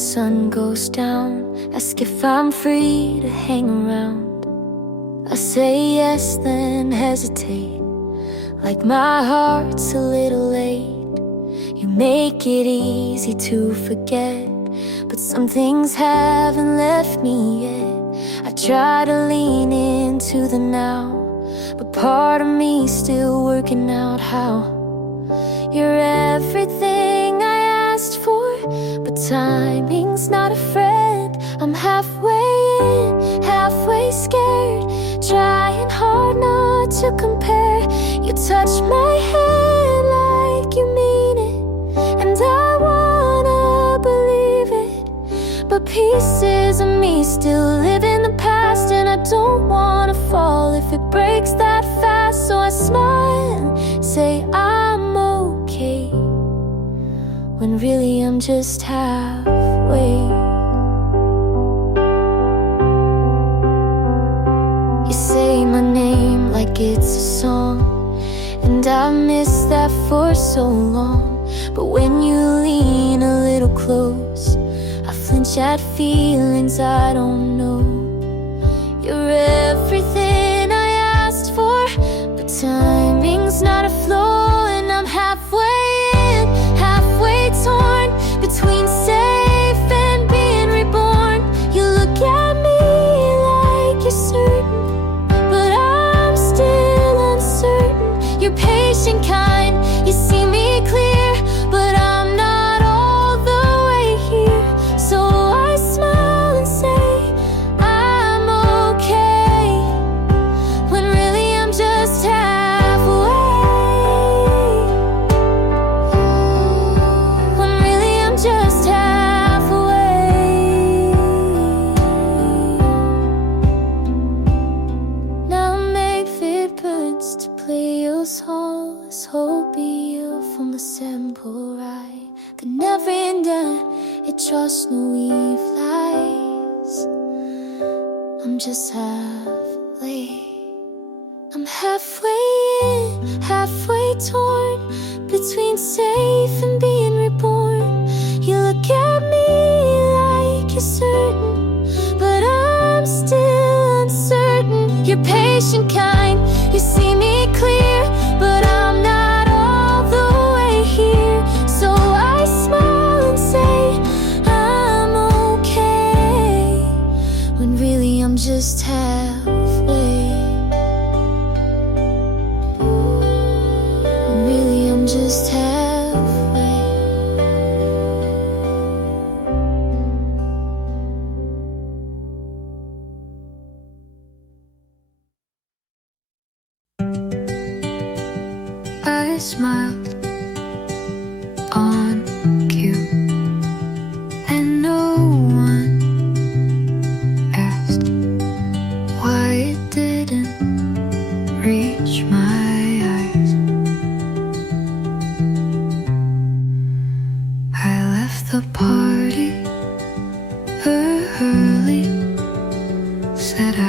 sun goes down, ask if I'm free to hang around. I say yes, then hesitate, like my heart's a little late. You make it easy to forget, but some things haven't left me yet. I try to lean into the now, but part of me's still working out how. You're everything I asked for, but timing's not a friend. I'm halfway in, halfway scared, trying hard not to compare. You touch my hand like you mean it, and I wanna believe it, but pieces of me still live in the past, and I don't wanna fall if it breaks that fast. So I smile and say I'm okay, when really I'm just halfway. You say my name like it's a song, and I miss that for so long. But when you lean a little close, I flinch at feelings I don't know. You're everything I asked for, but timing's not a flaw, and I'm halfway in, halfway torn between safe and being reborn. You look at me like you're certain, but I'm still uncertain. You're patient, kind, you see me clear, but I'm not all the way here. So I smile and say I'm okay, when really I'm just halfway. When really I'm just halfway. Now make it burns to play your song. Let's hope you from the simple right. Could never end done, it trust no eve lies. I'm just halfway. I'm halfway in, halfway torn between safe and being reborn. You look at me like you're certain, but I'm still uncertain. You're patient, kind, you see me clear, but I'm not all the way here. So I smile and say I'm okay, when really I'm just halfway. When really I'm just halfway. I smiled on cue, and no one asked why it didn't reach my eyes. I left the party early, said I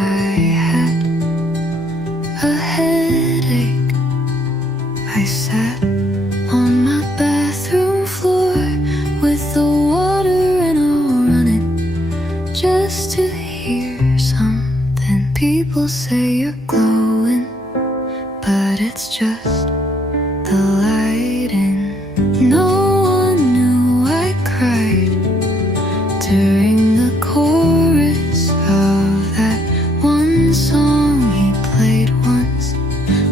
had a headache. I sat on my bathroom floor with the water and all running, just to hear something. People say you're glowing, but it's just the lighting. No one knew I cried during the chorus of that one song he played once.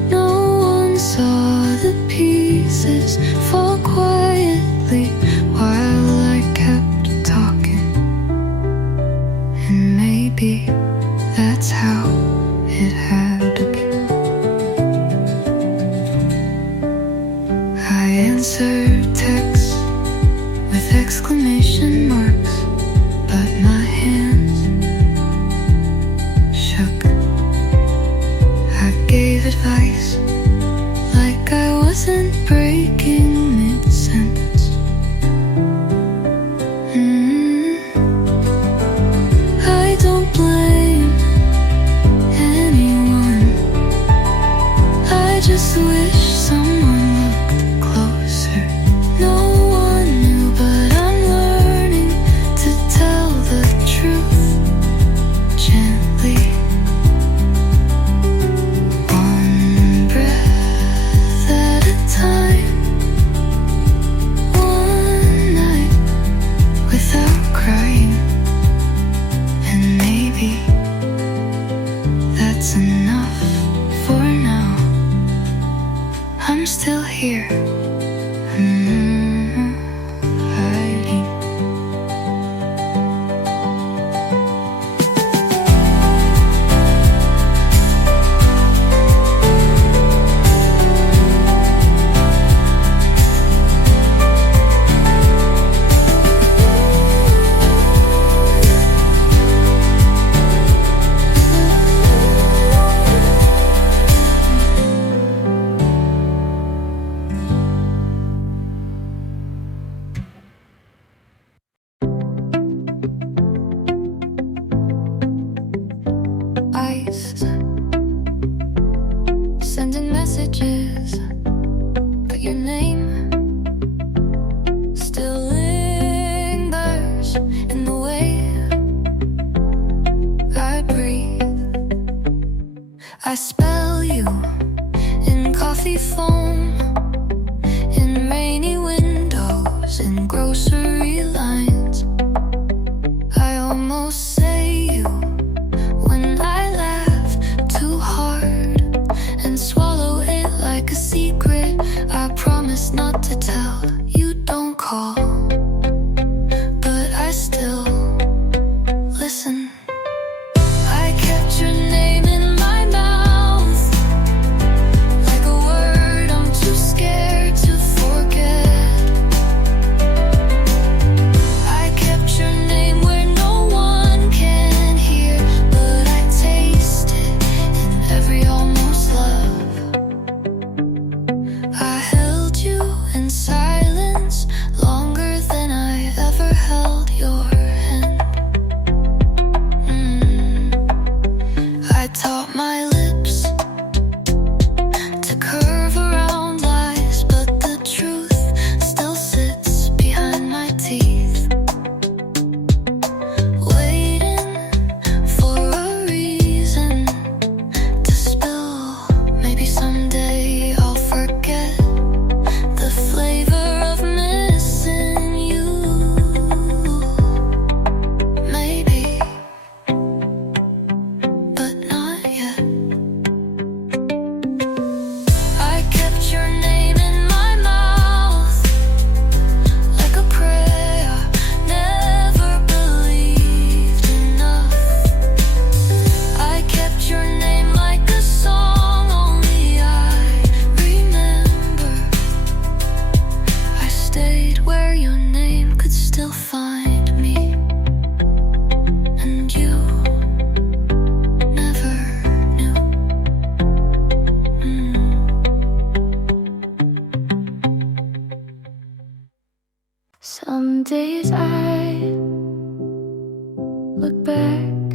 No one saw the pieces fall quietly while I kept talking, and maybe that's how it had to be. I answered texts with exclamation marks, but my hands shook. I gave advice like I wasn't breaking mid-sentence. I don't blame anyone. look back,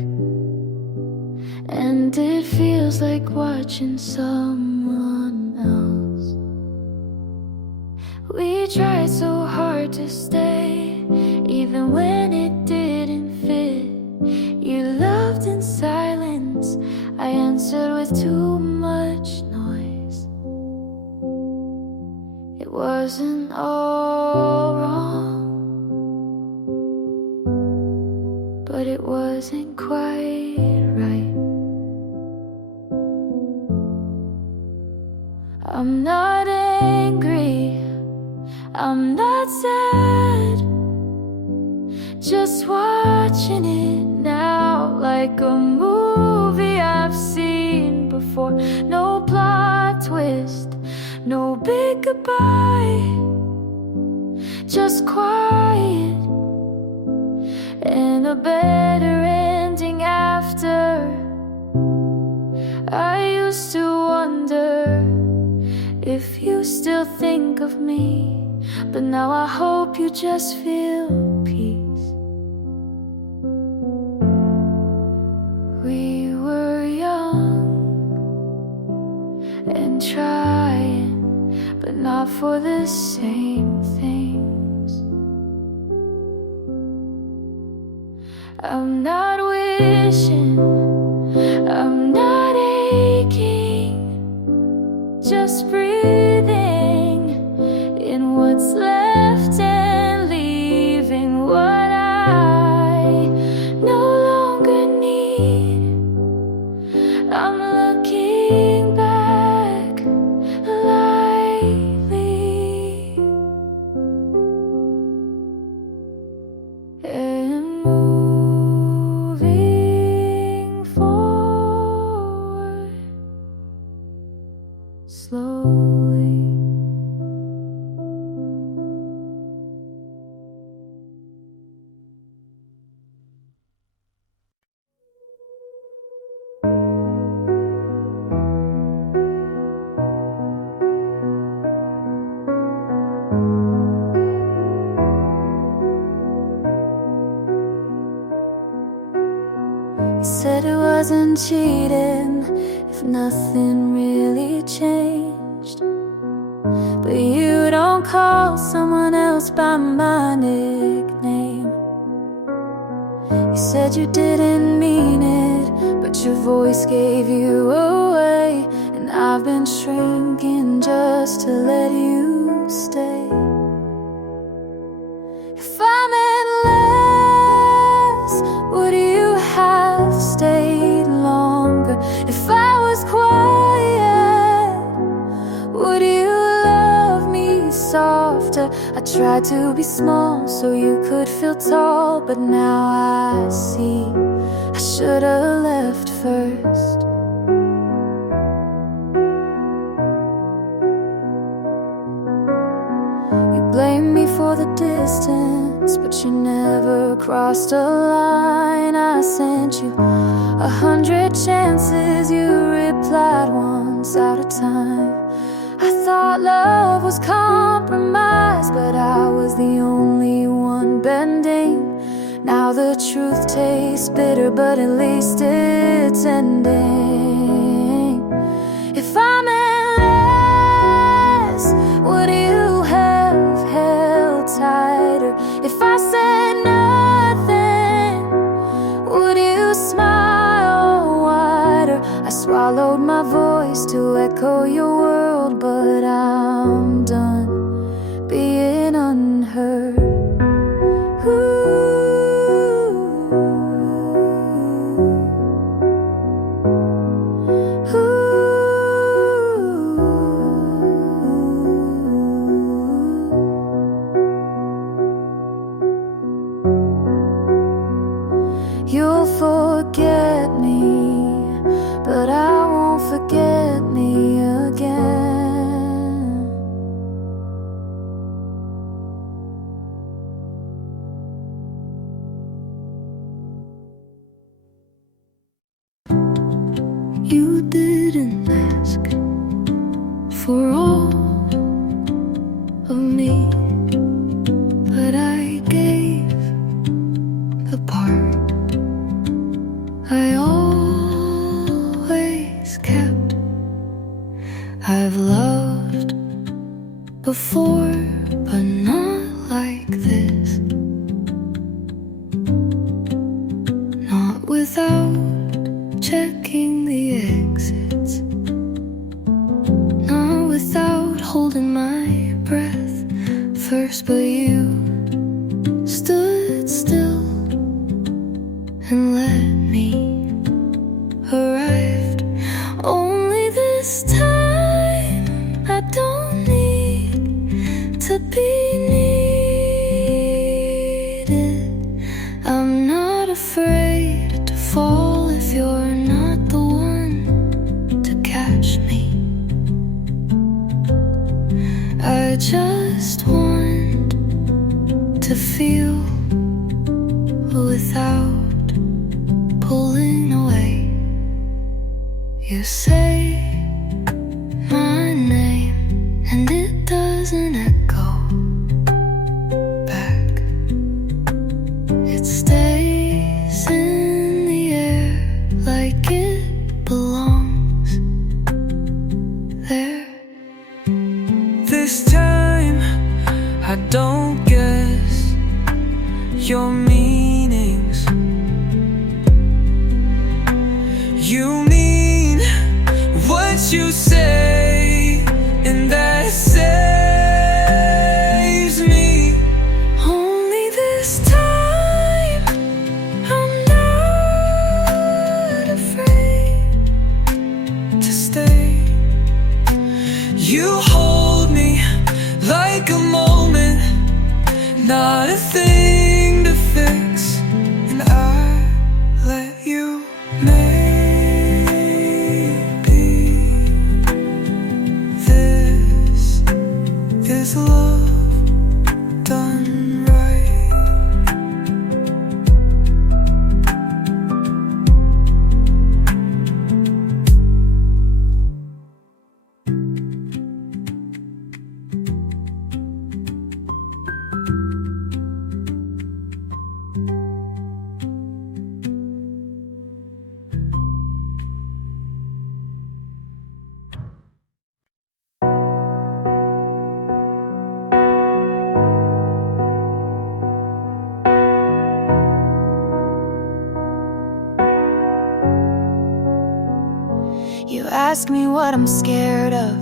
and it feels like watching someone else. We tried so hard to stay, even when it didn't fit. You loved in silence, I answered with too much noise. It wasn't all wrong, but it wasn't quite right. I'm not angry, I'm not sad, just watching it now like a movie I've seen before. No plot twist, no big goodbye, just quiet and a better ending after. I used to wonder if you still think of me, but now I hope you just feel peace. We were young and trying, but not for the same things. I'm not wishing, I'm not aching, just breathing in what's left and leaving what I no longer need. I'm looking back lightly and moving forward slowly. You said it wasn't cheating if nothing really changed, but you don't call someone else by my nickname. You said you didn't mean it, but your voice gave you away, and I've been shrinking just to let you stay. If I meant less, would you have stayed longer? If I was quiet, would you love me softer? I tried to be small so you could feel tall, but now I see I should've left first. You blame me for the distance, but you never crossed a line. I sent you 100 chances, you replied once out of time. I thought love was compromise, but I was the only one bending. Now the truth tastes bitter, but at least it's ending. If I meant less, would you have held tighter? If I said nothing, would you smile wider? I swallowed my voice to echo your world, but I'm done being unheard. You'll forget me, but I won't forget me again. You didn't ask for all of me, but I gave the part without checking the exits, not without holding my breath first, but you stood still and let me arrive. Only this time I don't need to be needed. I'm not afraid to fall if you're not the one to catch me. I just want to feel without pulling away. You say my name and it doesn't echo back. It stays in the air like it belongs there. This time I don't guess your meanings. You mean what you say, and that saves me. Only this time I'm not afraid To stay, you hold me like a moment, not a thing to fix, and I let you. Maybe this is love done right. You ask me what I'm scared of.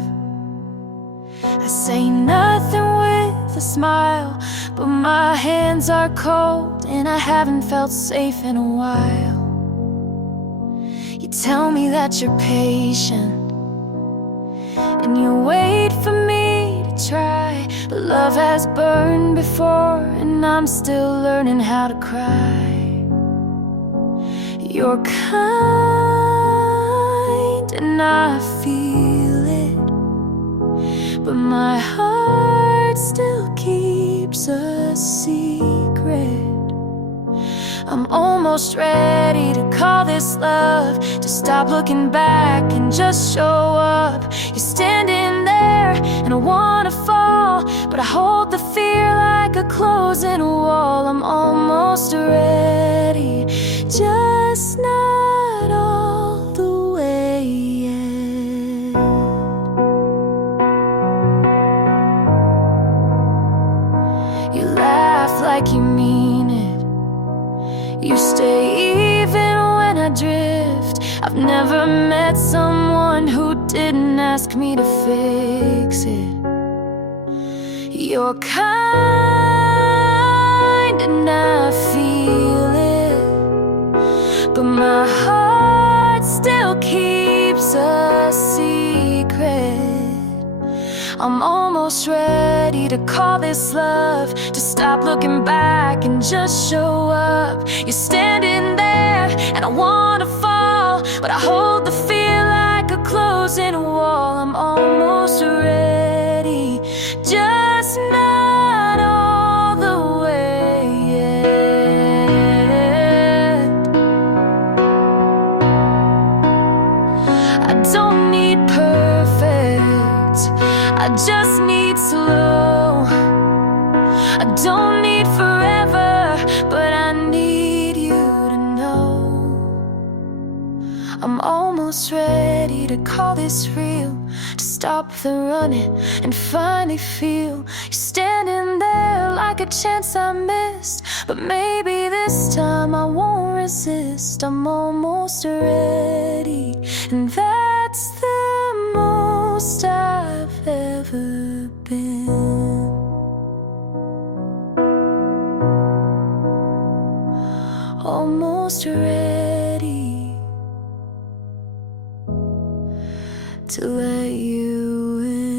I say nothing with a smile, but my hands are cold and I haven't felt safe in a while. You tell me that you're patient and you wait for me to try, but love has burned before and I'm still learning how to cry. You're kind and I feel it, but my heart still keeps a secret. I'm almost ready to call this love, to stop looking back and just show up. You're standing there and I wanna fall, but I hold the fear like a closing wall. I'm almost ready, just not all the way yet. You laugh like you mean it. You stay even when I drift. I've never met someone who didn't ask me to fix it. You're kind and I feel it, but my heart still keeps a secret. I'm almost ready to call this love, to stop looking back and just show up. You're standing there and I wanna fall, but I hold the fear like a closing wall. I'm almost ready, just not all the way yet. I don't need perfect, I just need slow. I don't need forever, but I need you to know. I'm almost ready to call this real, to stop the running and finally feel you standing there like a chance I missed. But maybe this time I won't resist. I'm almost ready, and that's the most I've ever been. Almost ready to let you in.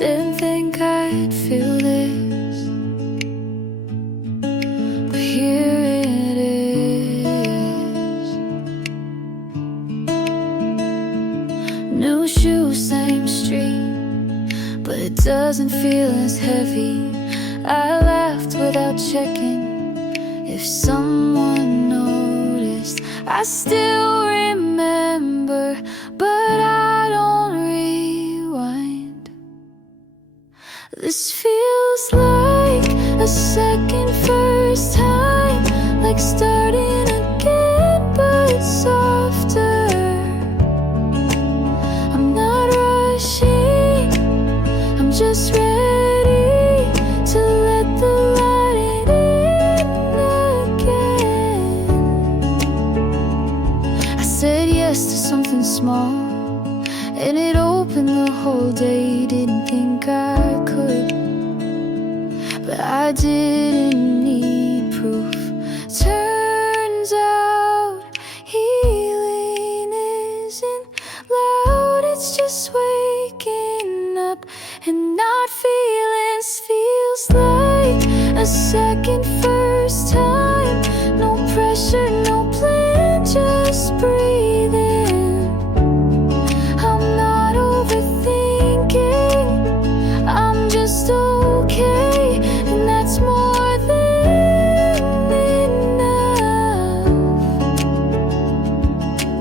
Didn't think I'd feel this, but here it is. New shoes, same street, but it doesn't feel as heavy. I laughed without checking if someone noticed. I still remember, but I don't rewind. This feels like a second first time, like starting again, but softer. I'm not rushing, I'm just ready to let the light in again. I said yes to something small, and it opened the whole day. Didn't think I could, but I didn't need proof. Turns out healing isn't loud, it's just waking up and not feelings. Feels like a second first time. No pressure, no plan, just breathing. I'm not overthinking, I'm just okay, and that's more than enough.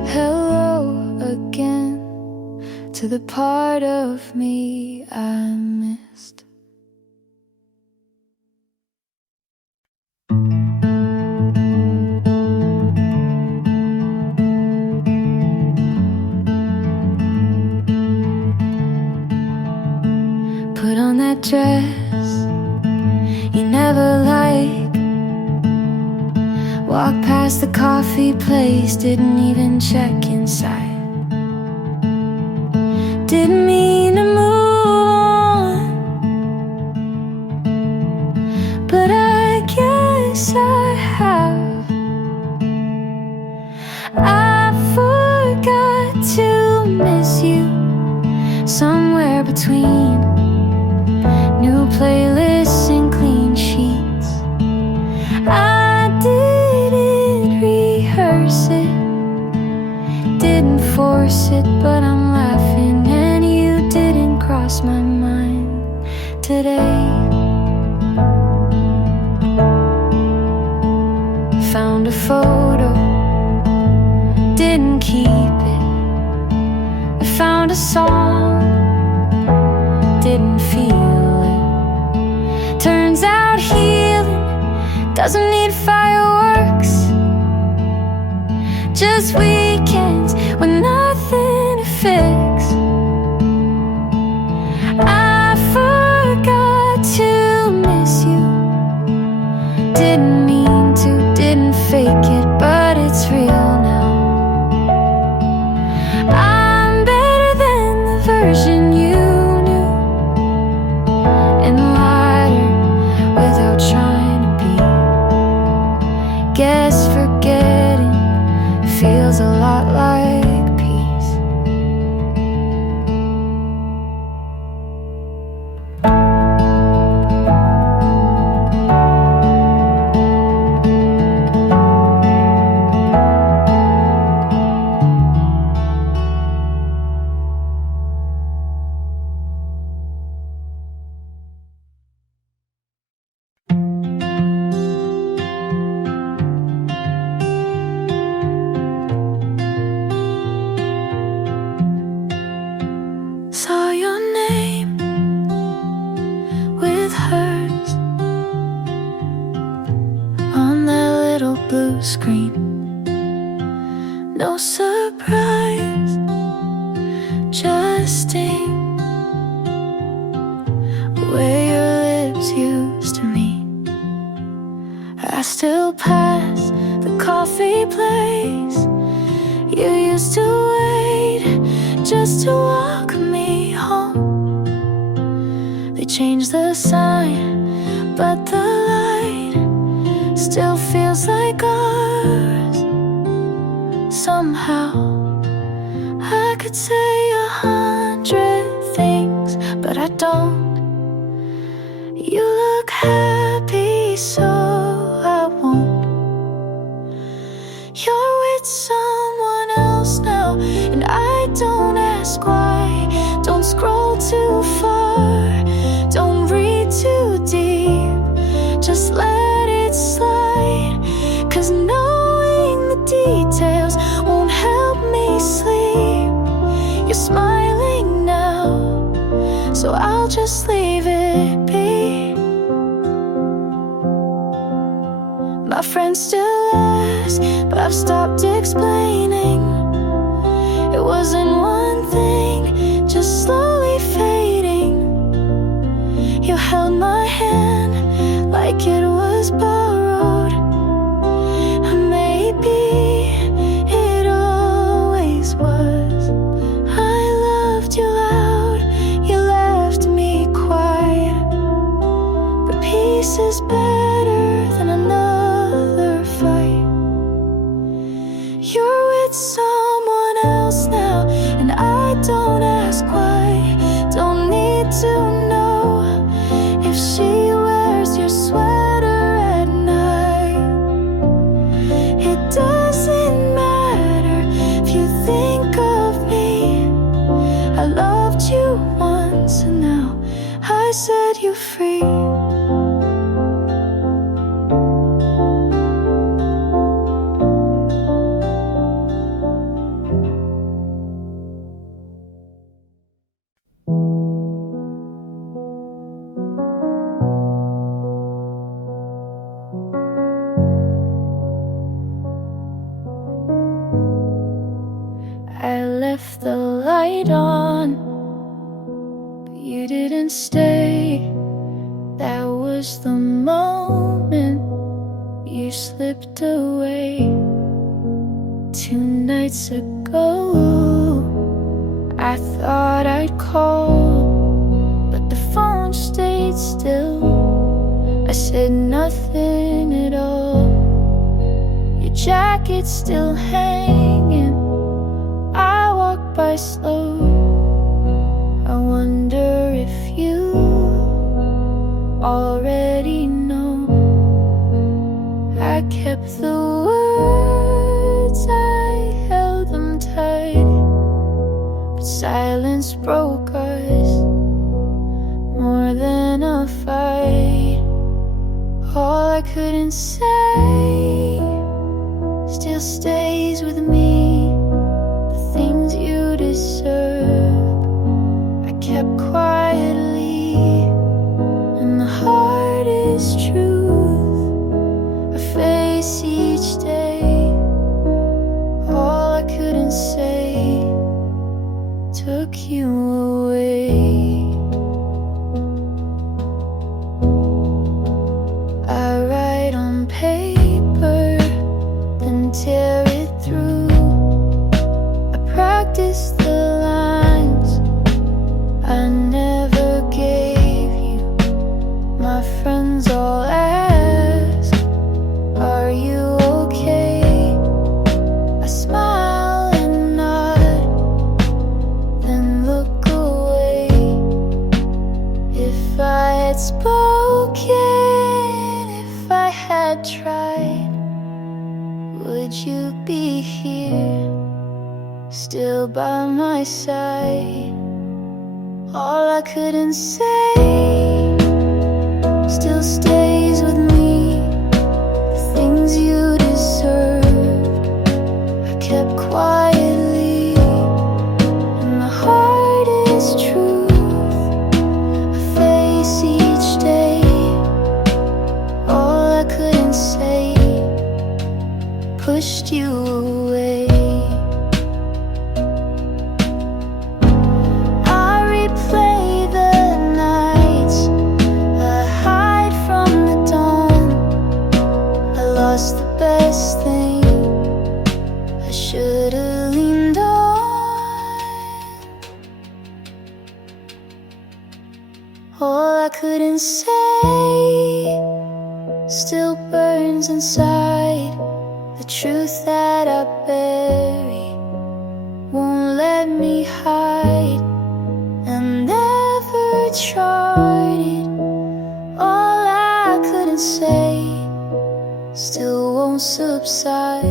Hello again to the part of me I missed. Put on that dress you never liked, walk past the coffee place, didn't even check inside. Didn't mean to move on, but I guess I have. I forgot to miss you somewhere between new playlists and clean sheets. I didn't rehearse it, didn't force it, but I'm laughing, and you didn't cross my mind today. Found a photo, didn't keep it. I found a song, didn't feel it. Turns out healing doesn't need fireworks, just weekends with nothing to fix. I forgot to miss you, didn't mean to, didn't fake it, but it's real now. I'm better than the version you knew, and lighter without trying to be. Guess forgetting feels a lot like peace. No surprise, just sting where your lips used to meet. I still pass the coffee place you used to wait just to walk me home. They changed the sign, but the light still feels like ours. Somehow I could say 100 things, but I don't. You look happy, so I won't. You're with someone else now, and I don't ask why. Don't scroll too far, don't read too deep, just let it slide. 'Cause knowing the details won't help me sleep. You're smiling now, so I'll just leave it be. My friends still ask, but I've stopped explaining. It wasn't one thing, just slowly fading. You held my hand like it was borrowed. Maybe it always was. I loved you loud, you left me quiet. But peace is better than another fight. You're with someone else now, and I don't ask why. Don't need to know if she wears your sweater at night. It doesn't matter if you think of me. I loved you once, and now I set you free. I left the light on, but you didn't stay. That was the moment you slipped away. 2 nights ago, I thought I'd call, but the phone stayed still. I said nothing at all. Your jacket's still hanging. I walk by slow. I wonder if you already know. I kept the words, I held them tight, but silence broke us more than a fight. All I couldn't say still stays with me. Things you deserve, I kept quietly, and the heart is truth. I face each day. All I couldn't say took you away. I write on paper, then tear it through. Practice the lines I never gave you. My friends all ask, are you okay? I smile and nod, then look away. If I had spoken, if I had tried, would you be here, still by my side? All I couldn't say still stays with me. The things you deserve, I kept quietly, and the heart is truth. I face each day. All I couldn't say pushed you away. All I couldn't say still burns inside. The truth that I bury won't let me hide. And never tried it. All I couldn't say still won't subside.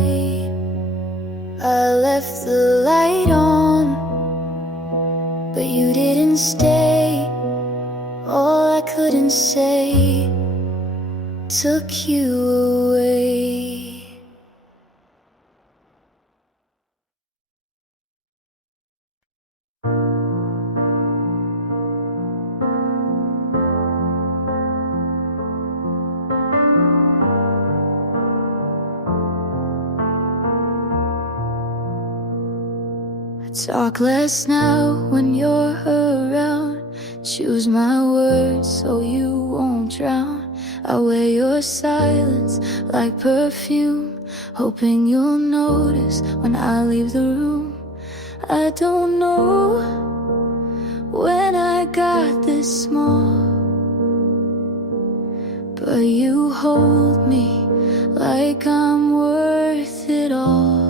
I left the light on, but you didn't stay. All I couldn't say took you away. I talk less now when you're around. Choose my words so you won't drown. I wear your silence like perfume, hoping you'll notice when I leave the room. I don't know when I got this small, but you hold me like I'm worth it all.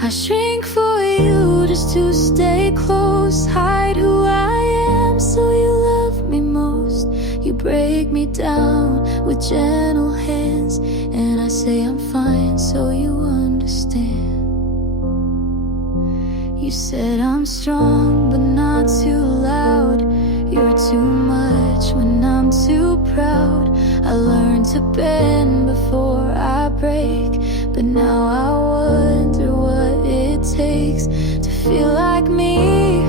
I shrink for you just to stay close, hide who I am so you love me most. You break me down with gentle hands, and I say I'm fine so you understand. You said I'm strong but not too loud. You're too much when I'm too proud. I learned to bend before I break, but now I wonder what it takes to feel like me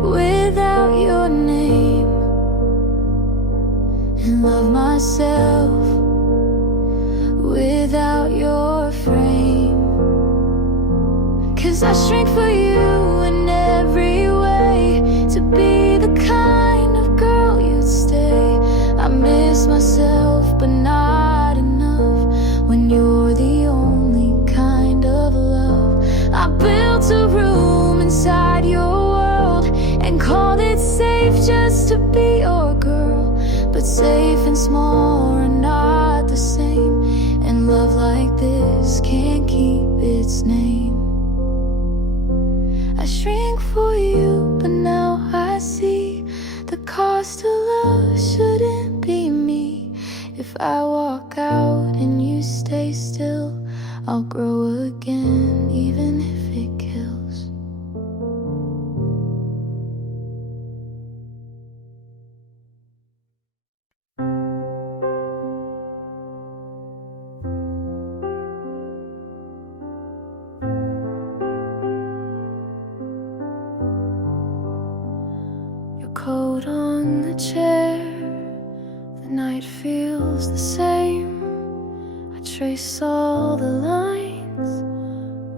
without your name, and love myself without your frame. 'Cause I shrink for you in every way, to be the kind of girl you'd stay. I miss myself but not enough when you're the only kind of love. I built a room inside your world and called it safe just to be your girl. But safe and small are not the same, and love like this can't keep its name. I shrink for you, but now I see the cost of love shouldn't be me. If I walk out and you stay still, I'll grow again, even if it kills. Your coat on the chair, the night feels the same. I trace all the lines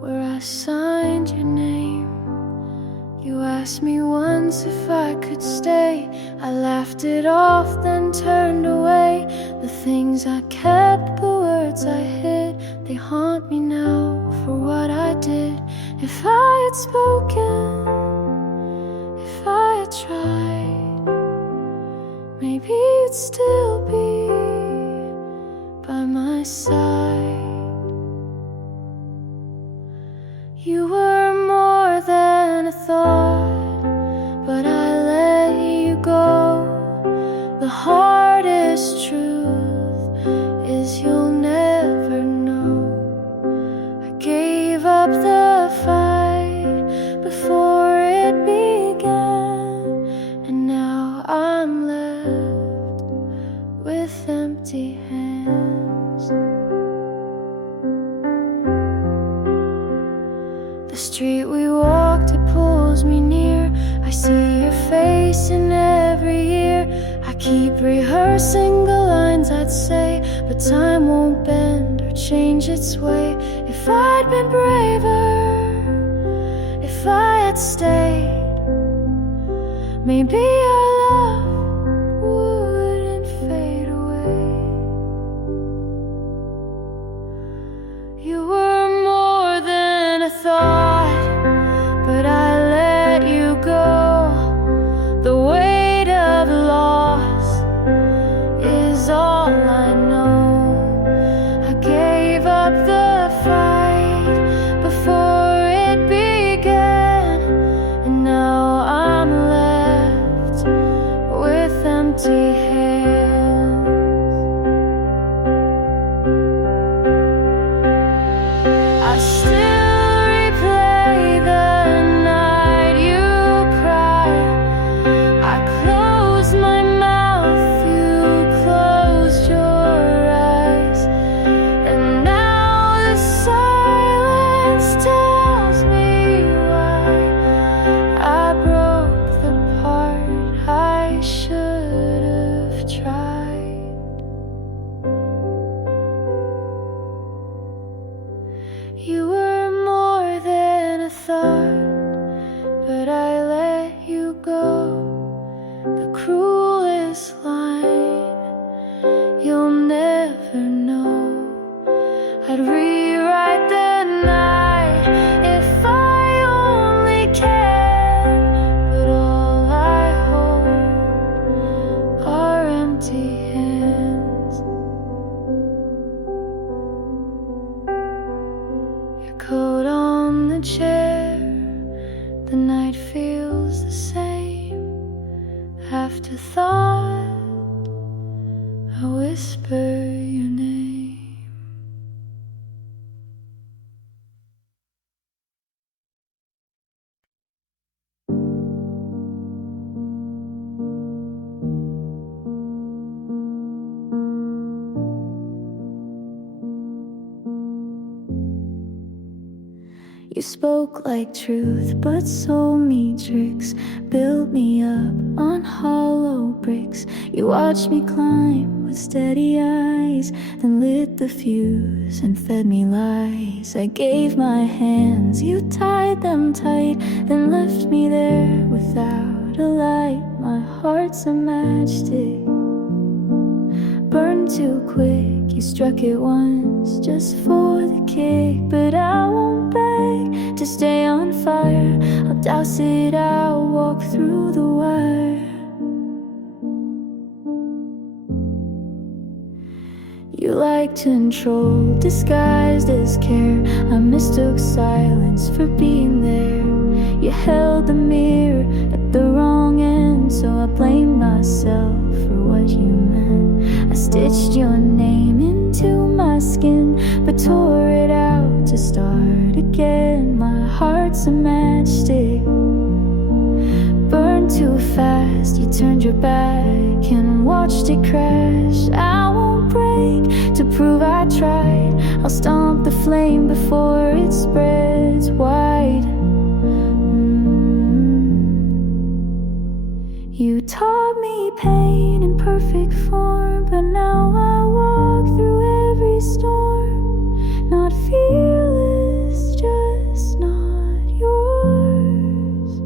where I signed your name. You asked me once if I could stay. I laughed it off, then turned away. The things I kept, the words I hid, they haunt me now for what I did. If I had spoken, if I had tried, maybe you'd still be by my side. You were more than a thought, but I let you go. The hardest truth is you'll never know. I gave up the fight before it began, and now I'm left with empty hands. The street we walked, it pulls me near. I see your face in every year. I keep rehearsing the lines I'd say, but time won't bend or change its way. If I'd been braver, if I had stayed, maybe our love wouldn't fade away. You were more than a thought, but I let you go. on the chair, the night feels the same. Afterthought, I whisper your name. You spoke like truth, but sold me tricks. Built me up on hollow bricks. You watched me climb with steady eyes, then lit the fuse and fed me lies. I gave my hands, you tied them tight, then left me there without a light. My heart's a matchstick, burned too quick. You struck it once just for the kick, but I won't beg to stay on fire. I'll douse it out, walk through the wire. You like to control, disguised as care. I mistook silence for being there. You held the mirror at the wrong end, so I blamed myself for what you meant. I stitched your name into my skin, but tore it out to start again. My heart's a matchstick, burned too fast. You turned your back and watched it crash. I won't break to prove I tried. I'll stomp the flame before it spreads wide. You taught me pain in perfect form, but now I walk through every storm. Not fearless, just not yours.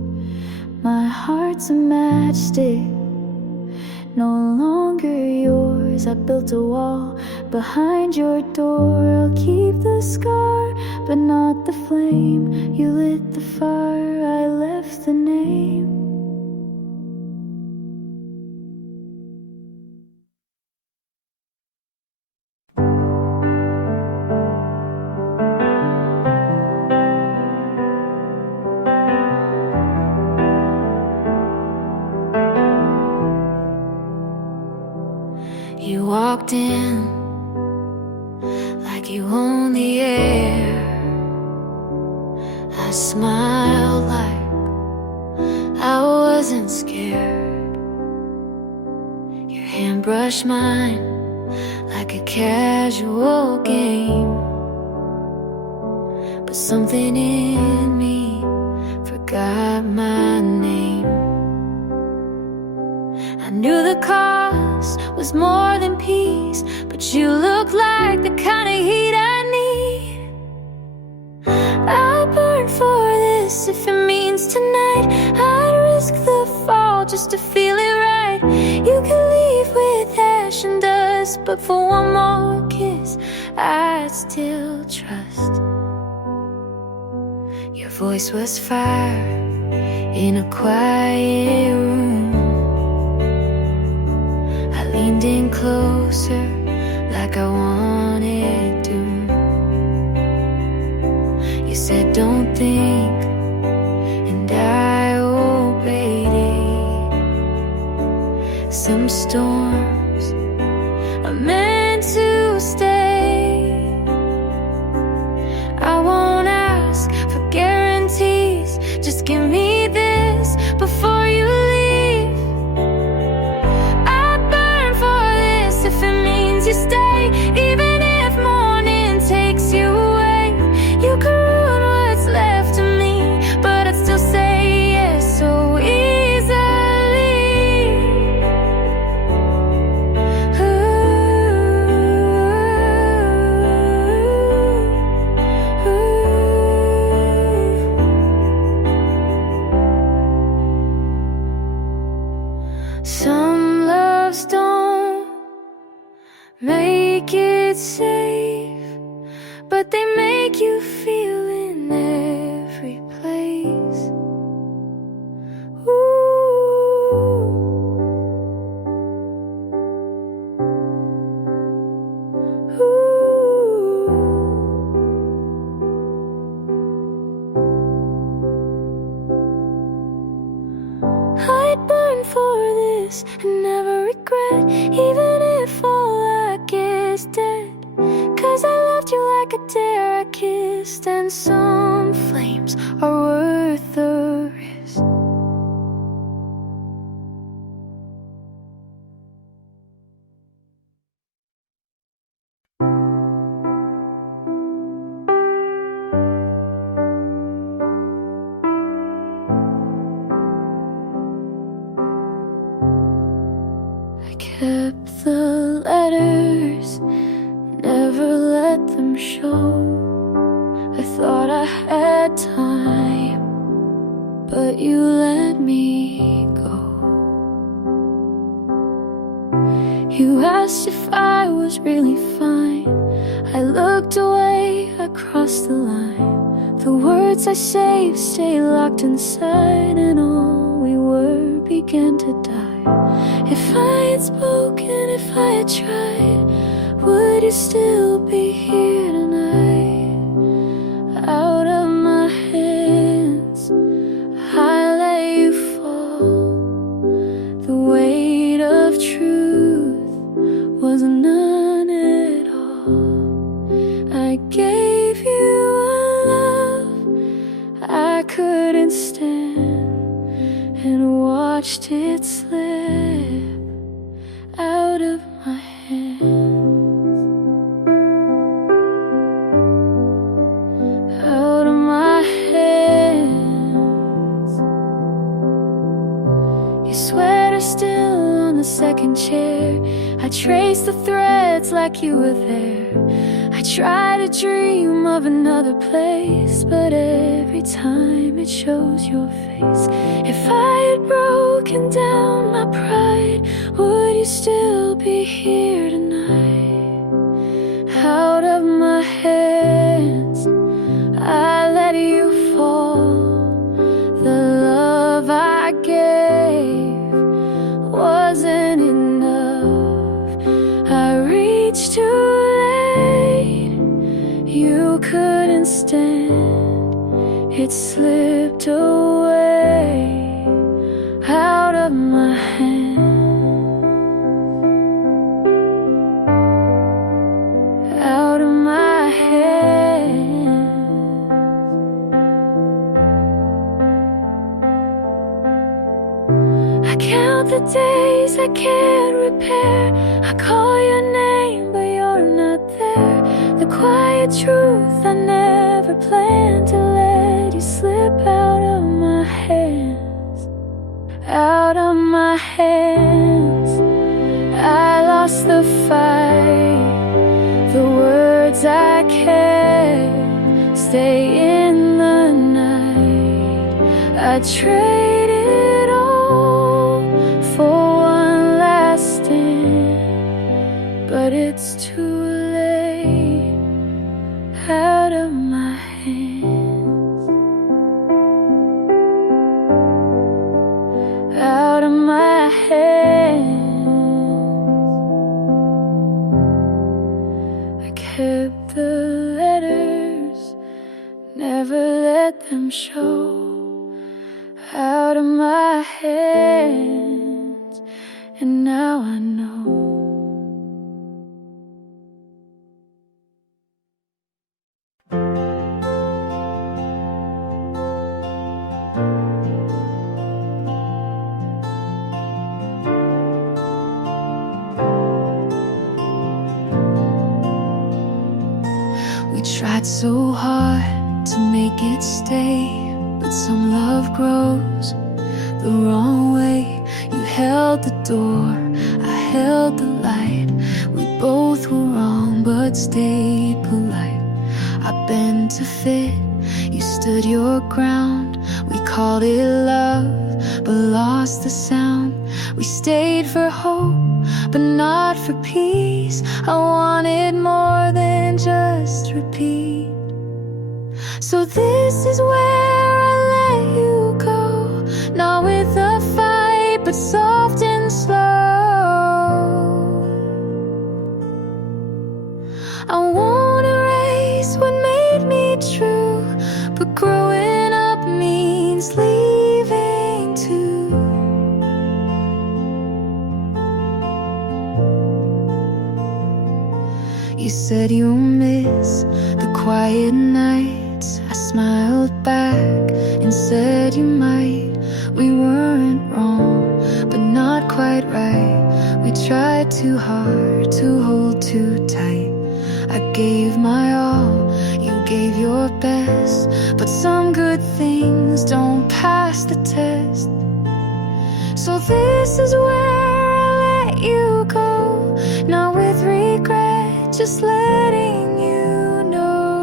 My heart's a matchstick, no longer yours. I built a wall behind your door. I'll keep the scar, but not the flame. You lit the fire, I left the name. You walked in like you own the air. I smiled like I wasn't scared. Your hand brushed mine like a casual game, but something in me forgot my name. I knew the cost was more than peace, but you look like the kind of heat I need. I'll burn for this if it means tonight. I'd risk the fall just to feel it right. You can leave with ash and dust, but for one more kiss I'd still trust. Your voice was fire in a quiet room. Leaned in closer like I wanted to. You said don't think, and I obeyed it. Some storms are meant to stay. I won't ask for guarantees, just give me this before you leave. You stay, even if morning takes you away. You can ruin what's left of me, but I'd still say yes so easily. Ooh, ooh. kiss and never regret, even if all I get is dead. 'Cause I loved you like a dare I kissed, and some flames are worth the risk. I kept the letters, never let them show. I thought I had time, but you let me go. You asked if I was really fine. I looked away, I crossed the line. The words I saved stay locked inside, and all we were began to die. If I had spoken, if I had tried, would you still be here tonight? Out of my hands, I let you fall. The weight of truth was none at all. I gave you a love I couldn't stand, and watched it slip out of my hands, out of my hands. Your sweater still on the second chair. I traced the threads like you were there. I try to dream of another place, but every time it shows your face. If I had broken down my pride, would you still be here tonight? Out of my hands, I let you fall. The love I gave wasn't enough. I reached too late, you couldn't stand. It slipped away out of my hands, out of my hands. I count the days I can't repair. I call your name, but you're not there. The quiet truth, I never planned to let you slip out of my hands, out of my hands. I lost the fight. The words I kept stay in the night. I traded all for one last stand, but it's too late. Out of my hands, out of my hands. I kept the letters, never let them show. Out of my hands, and now I know. We tried so hard to make it stay, but some love grows the wrong way. You held the door, I held the light. We both were wrong, but stayed polite. I bent to fit, you stood your ground. We called it love, but lost the sound. We stayed for hope, but not for peace. I wanted more than just repeat. So this is where I let you go, not with a fight, but soft and slow. I won't erase what made me true, but growing up means leaving too. said you'll miss the quiet nights. I smiled back and said you might. We weren't wrong, but not quite right. We tried too hard to hold too tight. I gave my all, you gave your best, but some good things don't pass the test. So this is where I let you go, not with regret, just letting you know.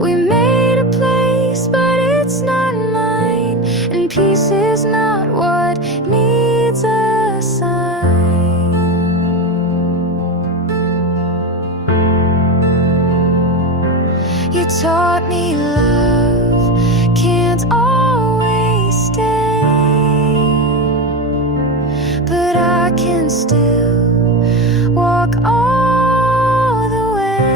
We made a place, but it's not mine, and peace is not what needs a sign. You taught me love can't always stay, but I can still walk all the way.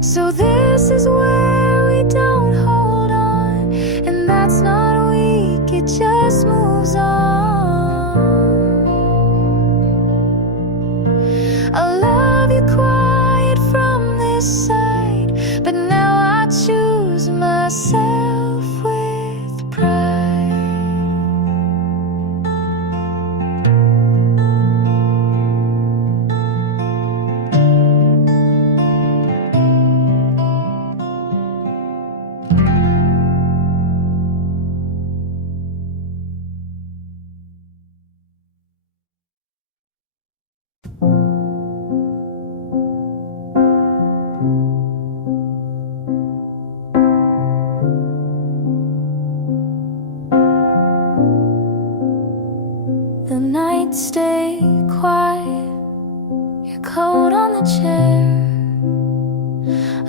So this is where we don't hold on, and that's not weak, it just moves on. I love you quiet from this side, but now I choose myself with pride. The nights stay quiet, your coat on the chair.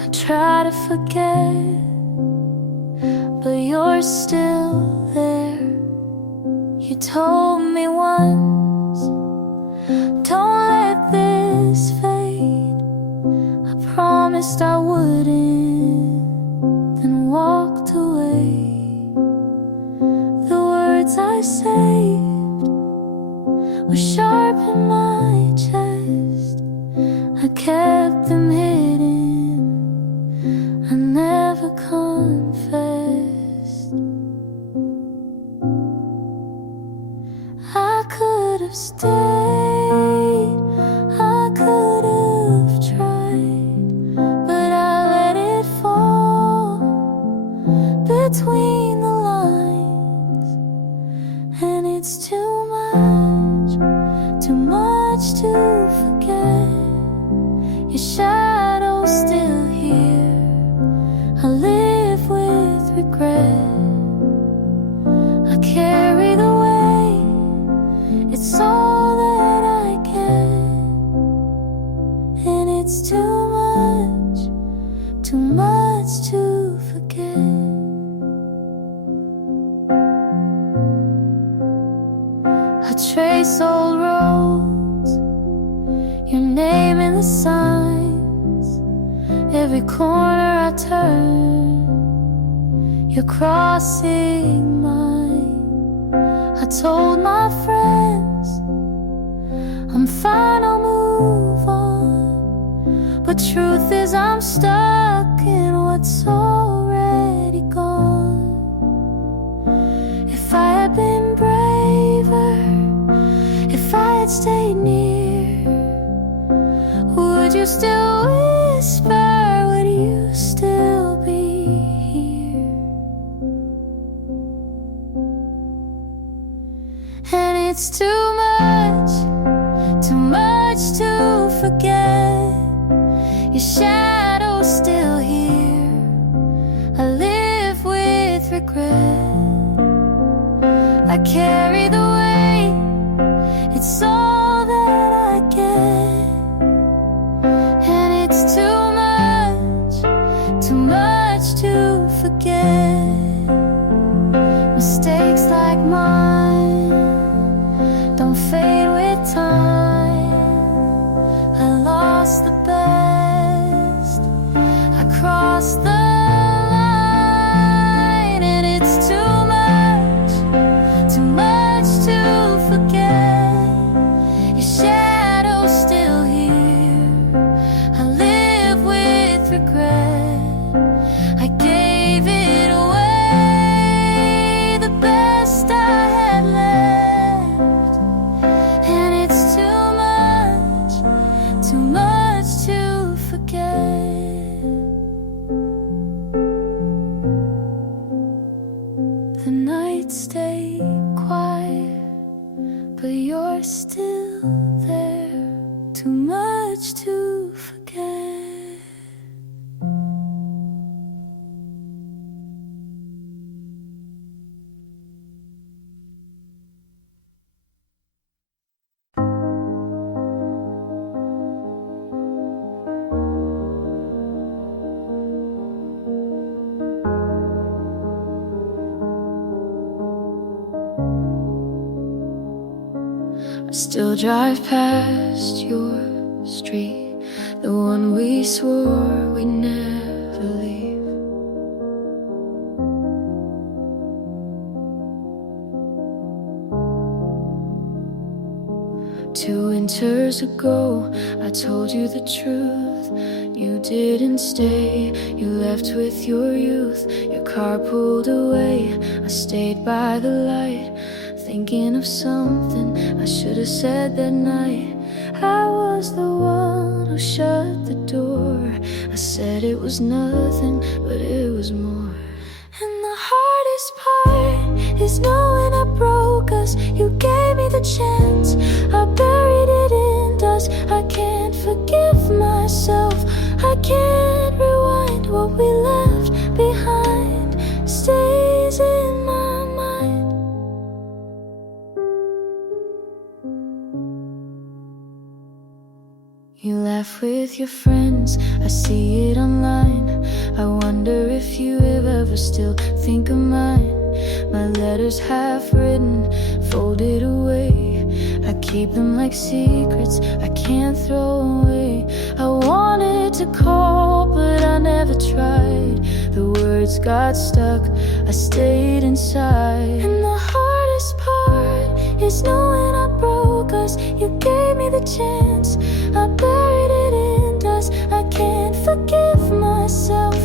I try to forget, but you're still there. You told me once, don't let this fade. I promised I wouldn't, then walked away. The words I saved were sharp in my chest. I kept them hidden, I never confessed. I could have stayed, I could have tried, but I let it fall between the lines. And it's too much to forget. Your shadow's still here, I live with regret. I carry the weight, it's all that I get. And it's too much to forget. I trace old roads, your name in the signs. Every corner I turn, you're crossing mine. I told my friends I'm fine, I'll move on, but truth is I'm stuck in what's already gone. If I had been braver, if I had stayed near, would you still whisper? Would you still be here? And it's too much to forget. Your shadow's still here, I live with regret. I carry the weight, it's all that I get. And it's too much to forget. Mistakes like mine don't fade with time. I lost the best, I crossed the line. And it's too much to forget. much to forget. The nights stay quiet, but you're still there. Too much to forget. I still drive past your street, the one we swore we'd never leave. Two winters ago, I told you the truth. You didn't stay, you left with your youth. Your car pulled away, I stayed by the light, thinking of something I should have said that night. I was the one who shut the door. I said it was nothing, but it was more. And the hardest part is knowing I broke us. You gave me the chance, I buried it in dust. I can't forgive myself, I can't rewind. What we left behind stays in my mind. You laugh with your friends, I see it online. I wonder if you ever still think of mine. My letters half written, folded away. I keep them like secrets I can't throw away. I wanted to call, but I never tried. The words got stuck, I stayed inside. And the hardest part is knowing I broke us. You gave me the chance, I buried it in dust. I can't forgive myself,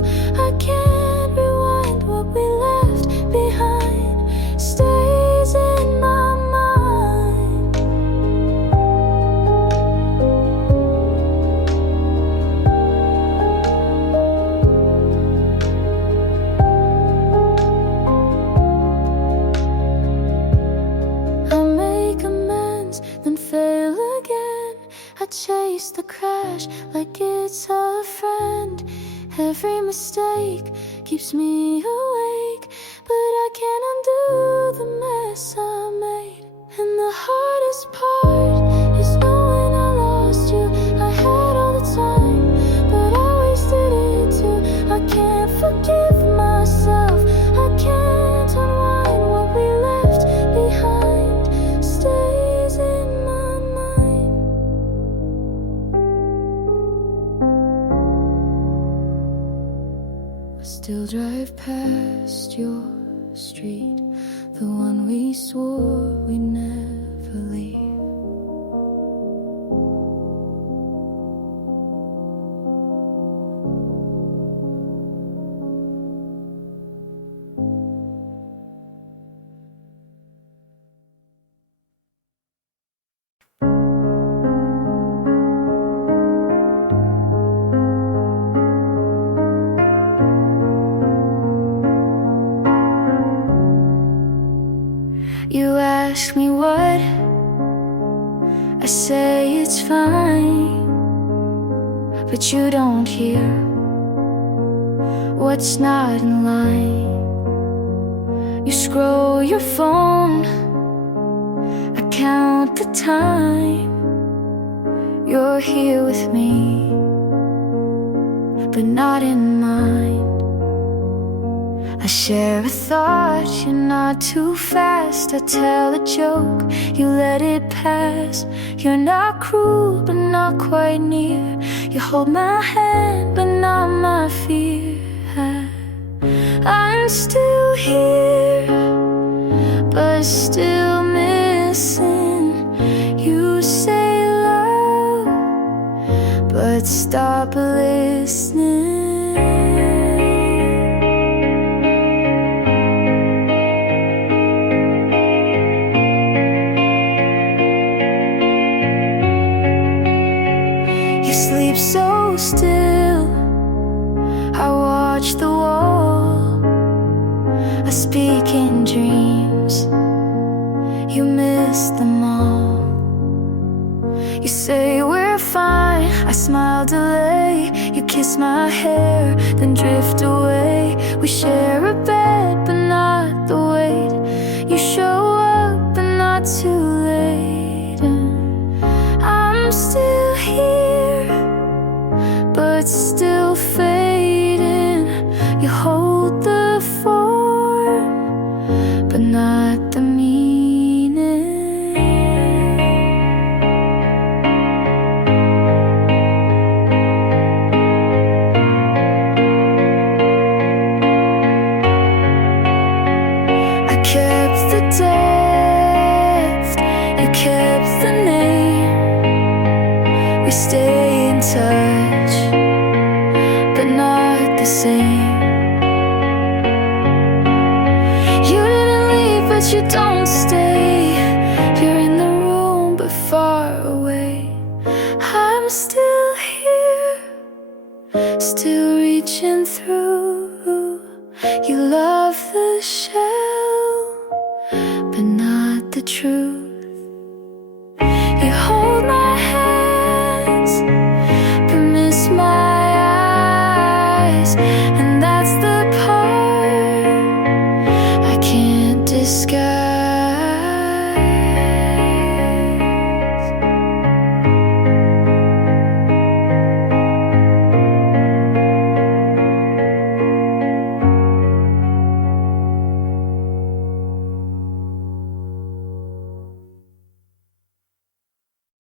I can't rewind. What we left behind stays in my mind. I make amends, then fail again. I chase the crash like it's a friend. Every mistake keeps me awake, but I can't undo the mess I made. And the hardest part is knowing I lost you. I had all the time, but I wasted it too. I can't forgive myself, I can't unwind. What we left behind stays in my mind. I still drive past your street, the one we swore we'd never leave. You ask me what, I say it's fine, but you don't hear what's not in line. You scroll your phone, I count the time. You're here with me, but not in mind. I share a thought, you're not too fast. I tell a joke, you let it pass. You're not cruel, but not quite near. You hold my hand, but not my fear. I'm still here, but still missing. You say love, but stop listening. so still. I watch the wall, I speak in dreams. You miss them all. You say we're fine, I smile, delay. You kiss my hair, then drift away. We share a bed, but not the weight. You show up, but not too late. And I'm still here, but still fading. You hold the form, but not the meaning. I kept the depth, you kept the name. We stay in touch, but not the same. You didn't leave, but you don't stay. You're in the room, but far away. I'm still here, still reaching through. You love the shell, but not the truth. You hold my hands, but miss my eyes. And that's the part I can't disguise.